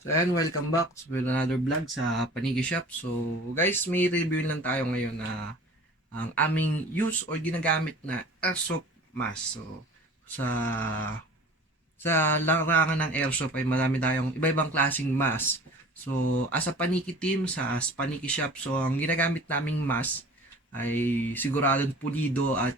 So ayan, welcome back with another vlog sa Panigi Shop. So guys, may review lang tayo ngayon na ang aming use or ginagamit na airsoft mask. So sa larangan ng airsoft ay marami tayong iba-ibang klaseng mask. So as a Paniki team sa Paniki Shop, so ang ginagamit naming mask ay siguradong pulido at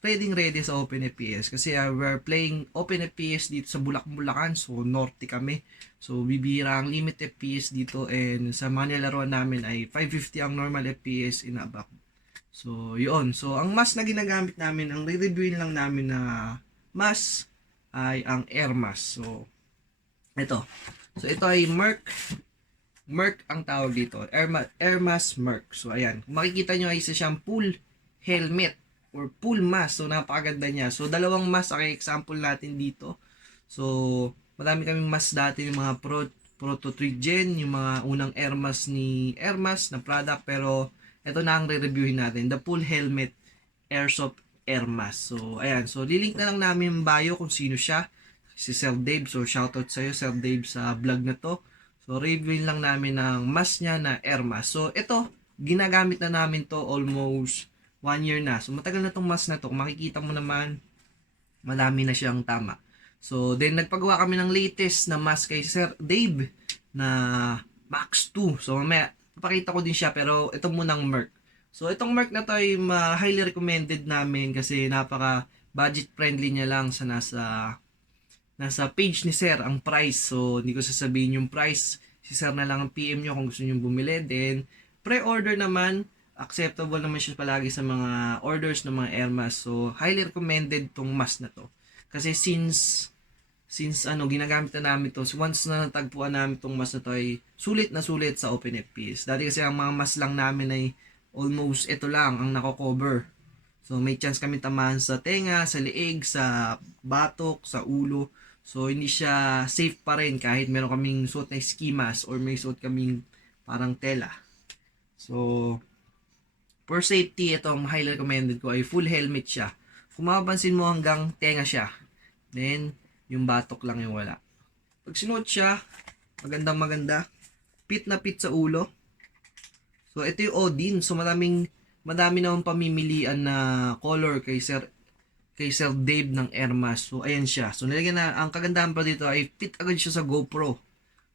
ready sa Open FPS kasi we're playing Open FPS dito sa Bulacan, so norte kami. So bibira ang limit FPS dito and sa mga nilaruan namin ay 550 ang normal FPS in above. So yun, so ang mask na ginagamit namin, ang re-reviewin lang namin na mask ay ang air mask. So ito, so ito ay Merc ang tawag dito, air mask Merc. So ayan, kung makikita nyo ay isa siyang full helmet or full mask. So napakaganda niya. So dalawang mask ang example natin dito. So marami kaming mask dati, yung mga Proto 3 Gen, yung mga unang Air Mask na product, pero ito na ang re-reviewin natin, the full helmet airsoft air mask. So ayan, so lilink na lang namin yung bio kung sino siya, si Sir Dave. So shoutout sa iyo Sir Dave sa vlog na to. So reviewin lang namin ng mask niya na air mask. So ito, ginagamit na namin to almost 1 year na. So matagal na tong mask na to. Kung makikita mo naman, malami na siyang tama. So then nagpagawa kami ng latest na mask kay Sir Dave na Max 2. So mamaya papakita ko din siya, pero ito munang Merc. So itong Merc na to ay highly recommended namin kasi napaka budget friendly niya lang sa nasa page ni Sir ang price. So hindi ko sasabihin yung price. Si Sir na lang ang PM nyo kung gusto niyo bumili. Then pre-order naman, acceptable naman siya palagi sa mga orders ng mga air mask. So highly recommended tong mask na to. Kasi since ginagamit na namin to, once na natagpuan namin tong mask na to ay sulit na sulit sa Open FPS. Dati kasi ang mga mask lang namin ay almost ito lang ang nako-cover. So may chance kami tamaan sa tenga, sa leeg, sa batok, sa ulo. So hindi siya safe pa rin kahit meron kaming suot na ski mask or may suot kaming parang tela. So for safety, ito ang highly recommended ko ay full helmet siya. Kung mapapansin mo hanggang tenga siya. Then, yung batok lang yung wala. Pag sinuot siya, magandang maganda. Fit na fit sa ulo. So, ito yung Odin. So, madami naman pamimilian na color kay Sir Dave ng Air Mask. So, ayan siya. So, nilagyan na, ang kagandahan pa dito ay fit agad siya sa GoPro.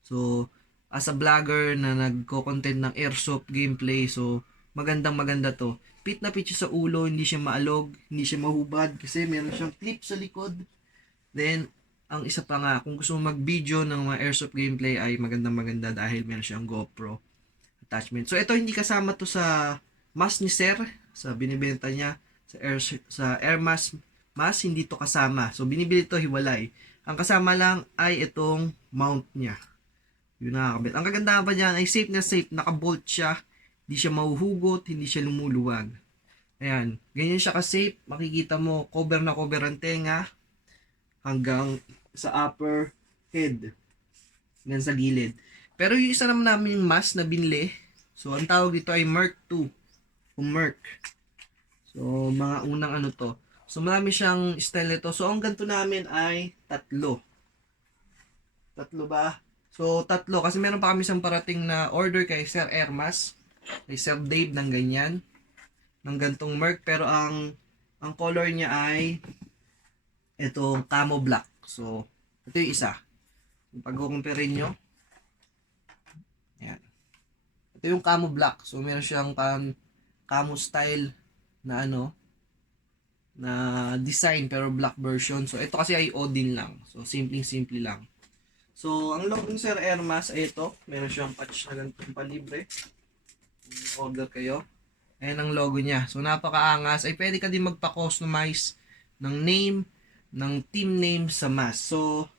So, as a vlogger na nagko-content ng airsoft gameplay, so, maganda to. Fit na fit siya sa ulo, hindi siya maalog, hindi siya mahubad kasi meron siyang clip sa likod. Then, ang isa pa nga, kung gusto mo mag-video ng mga airsoft gameplay ay maganda dahil meron siyang GoPro attachment. So, ito hindi kasama to sa mask ni Sir, sa binibenta niya sa air mask, hindi to kasama. So, binibili to hiwalay. Ang kasama lang ay itong mount niya. Yun nakakabit. Ang kagandahan pa dyan ay safe na safe, naka-bolt siya. Hindi siya mahuhugot, hindi siya lumuluwag. Ayan, ganyan siya ka-safe. Makikita mo, cover na cover ang tenga hanggang sa upper head. Hanggang sa gilid. Pero yung isa naman namin yung mask na binili, so ang tawag dito ay Merc 2. O Merc. So, mga unang ano to. So, marami siyang style nito. So, ang ganito namin ay tatlo. Tatlo ba? So, tatlo. Kasi meron pa kami isang parating na order kay Sir Ermas. Kay Sir Dave ng ganyan. Ng gantong Merc. Pero ang color niya ay itong camo black. So, ito yung isa. Kung pag-compare nyo. Ayan. Ito yung camo black. So, meron siyang camo style na na design pero black version. So, ito kasi ay Odin lang. So, simple lang. So, ang logo ng Sir Ermas ay ito. Meron siyang patch na ganitong palibre. Order kayo. Ayan ang logo niya. So, napakaangas. Ay, pwede ka din magpa-customize ng name, ng team name sa mask. So,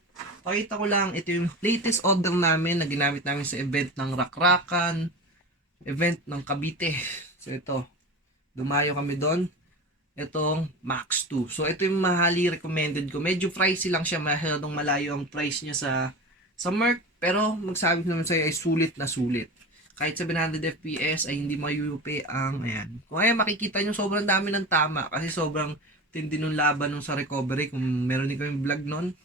pakita ko lang, ito yung latest order namin na ginamit namin sa event ng Rakrakan, event ng Cavite. So, ito. Dumayo kami doon. Itong Max 2. So, ito yung mahali recommended ko. Medyo pricey lang siya. Masyadong malayo ang price niya sa Merc. Pero, magsabi ko naman sa'yo ay sulit na sulit. Kahit 700 FPS ay hindi mayupi ang ayan. Kung ayan makikita nyo, sobrang dami ng tama. Kasi sobrang tindi nung laban nung sa recovery. Kung meron din kami vlog nun.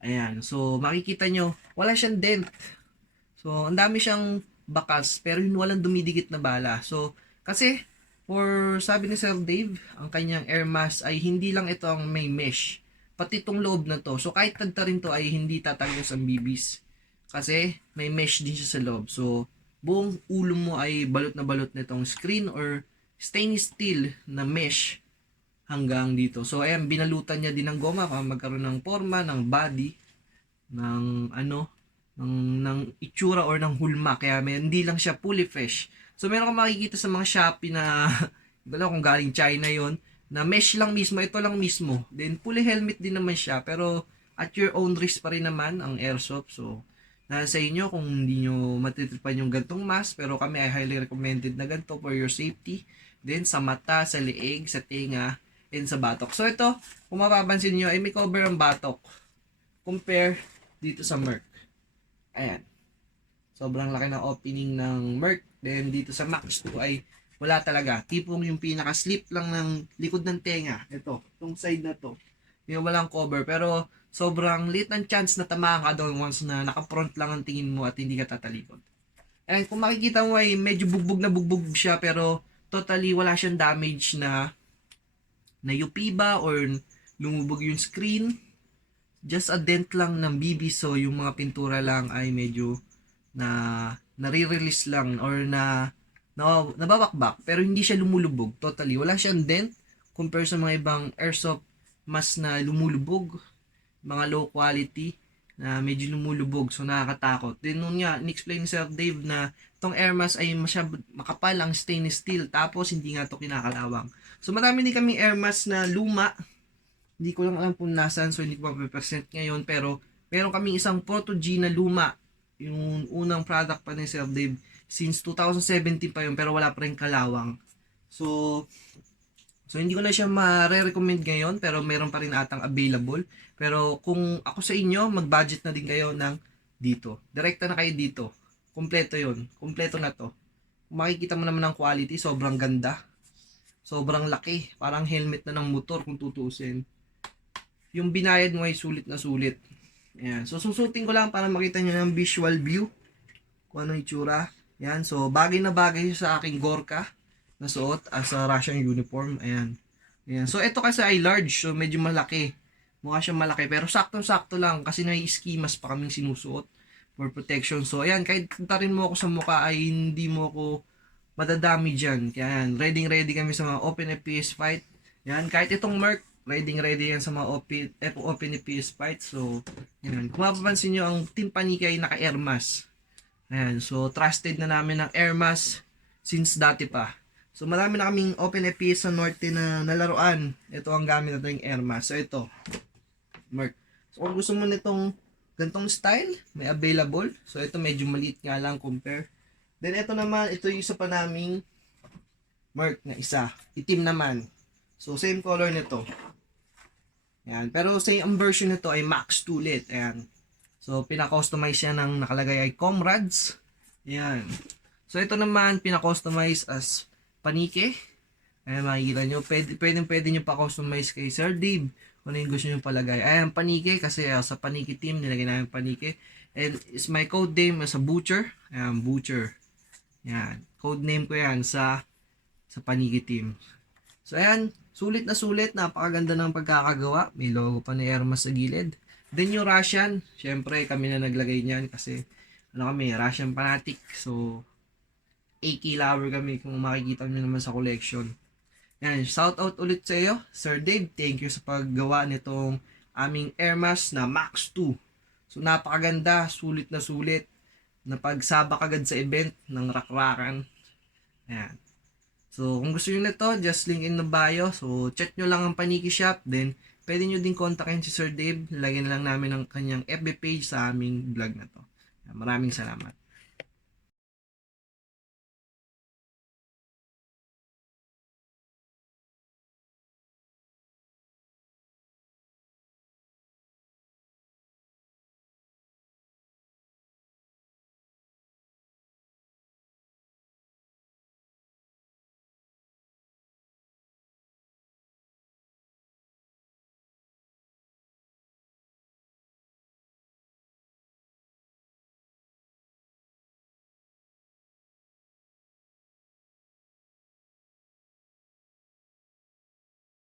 Ayan. So, makikita nyo, wala siyang dent. So, ang dami siyang bakas, pero yun walang dumidikit na bala. So, kasi, sabi ni Sir Dave, ang kanyang air mask ay hindi lang ito ang may mesh, pati itong loob na to. So, kahit tagta rin to ay hindi tatagos ang bibis. Kasi, may mesh din siya sa loob. So, buong ulo mo ay balot na balot nitong screen or stainless steel na mesh hanggang dito. So, ayan, binalutan niya din ng goma para magkaroon ng forma, ng body, ng ng itsura or ng hulma. Kaya hindi lang siya fully fresh. So, meron kang makikita sa mga Shopee na, hindi ko alam kung galing China yon na mesh lang mismo, ito lang mismo. Then, fully helmet din naman siya, pero at your own risk pa rin naman ang airsoft. So, nasa inyo kung hindi nyo matitripan yung gantong mask, pero kami ay highly recommended na ganito for your safety. Then, sa mata, sa leeg, sa tinga, and sa batok. So, ito, kung mapapansin nyo, ay may cover ang batok. Compare dito sa Merc. Ayan. Sobrang laki ng opening ng Merc. Then, dito sa Max 2 ay wala talaga. Tipong yung pinaka-slip lang ng likod ng tenga. Ito, itong side na to. Yung walang cover. Pero, sobrang lit ng chance na tamaan ka doon once na naka-front lang ang tingin mo at hindi ka tatalikod. And kung makikita mo ay medyo bugbog siya pero totally wala siyang damage na UP ba or lumubog yung screen. Just a dent lang ng BB, so yung mga pintura lang ay medyo nare-release lang or nababakbak pero hindi siya lumulubog totally. Wala siyang dent compare sa mga ibang airsoft mas na lumulubog, mga low quality na medyo lumulubog, so nakakatakot. Then noon nga, in-explain ni Sir Dave na itong air mask ay makapal ang stainless steel tapos hindi nga to kinakalawang. So marami din kaming air mask na luma. Hindi ko lang alam kung nasaan, so hindi ko pa-present ngayon, pero meron kaming isang Photo G na luma. Yung unang product pa ni Sir Dave since 2017 pa yun, pero wala pa rin kalawang. So hindi ko na siya ma-recommend ngayon, pero meron pa rin atang available. Pero kung ako sa inyo, mag-budget na din kayo ng dito. Direkta na kayo dito. Kompleto yun. Kompleto na to. Kung makikita mo naman ang quality, sobrang ganda. Sobrang laki. Parang helmet na ng motor kung tutuusin. Yung binayad mo ay sulit na sulit. Ayan. So, susutin ko lang para makita nyo ng visual view. Kung ano yung itsura. Ayan. So, bagay na bagay sa aking Gorka na suot as a Russian uniform. Ayan. Ayan. So, ito kasi ay large. So, medyo malaki. Mukha siyang malaki. Pero sakto-sakto lang kasi may skimas pa kaming sinusuot for protection. So, ayan. Kahit tarin mo ako sa mukha ay hindi mo ako madadami dyan. Kaya ayan. Ready kami sa mga open FPS fight. Ayan. Kahit itong Merc, ready yan sa mga open FPS fight. So, ayan. Kung mapapansin nyo, ang Team Paniki ay naka-air mask. Ayan. So, trusted na namin ng air mask since dati pa. So, marami na kaming open FPS sa norte na nalaruan. Ito ang gamit natin yung air mask. So, ito. Merc. So, kung gusto mo nitong gantong style, may available. So, ito medyo maliit nga lang compare. Then, ito naman, ito yung isa pa naming Merc na isa. Itim naman. So, same color nito. Ayan. Pero, ang version nito ay Max 2 ulit. Ayan. So, pina-customize siya ng nakalagay ay Comrades. Ayan. So, ito naman, pina-customize as Paniki. Ayan, makikita nyo. Pwede nyo pa-customize kay Sir Dave. Kung ano yung gusto nyo palagay. Ayan, Paniki. Kasi sa Paniki team, nilagay namin Paniki. And is my code name as a Butcher. Ayan, Butcher. Ayan. Code name ko yan sa Paniki team. So, ayan. Sulit na sulit. Napakaganda ng pagkakagawa. May logo pa ni Hermas sa gilid. Then yung Russian. Syempre, kami na naglagay niyan. Kasi, kami, Russian fanatic. So, AK lover kami kung makikita nyo naman sa collection. Yan, shout out ulit sa iyo, Sir Dave. Thank you sa paggawa nitong aming air mask na Max 2. So, napakaganda. Sulit na sulit. Napagsabak agad sa event ng rakrakan. Ayan. So, kung gusto nyo nito, just link in the bio. So, check nyo lang ang Paniki Shop. Then, pwede nyo din kontakin si Sir Dave. Lagyan lang namin ang kanyang FB page sa aming vlog na to. Maraming salamat.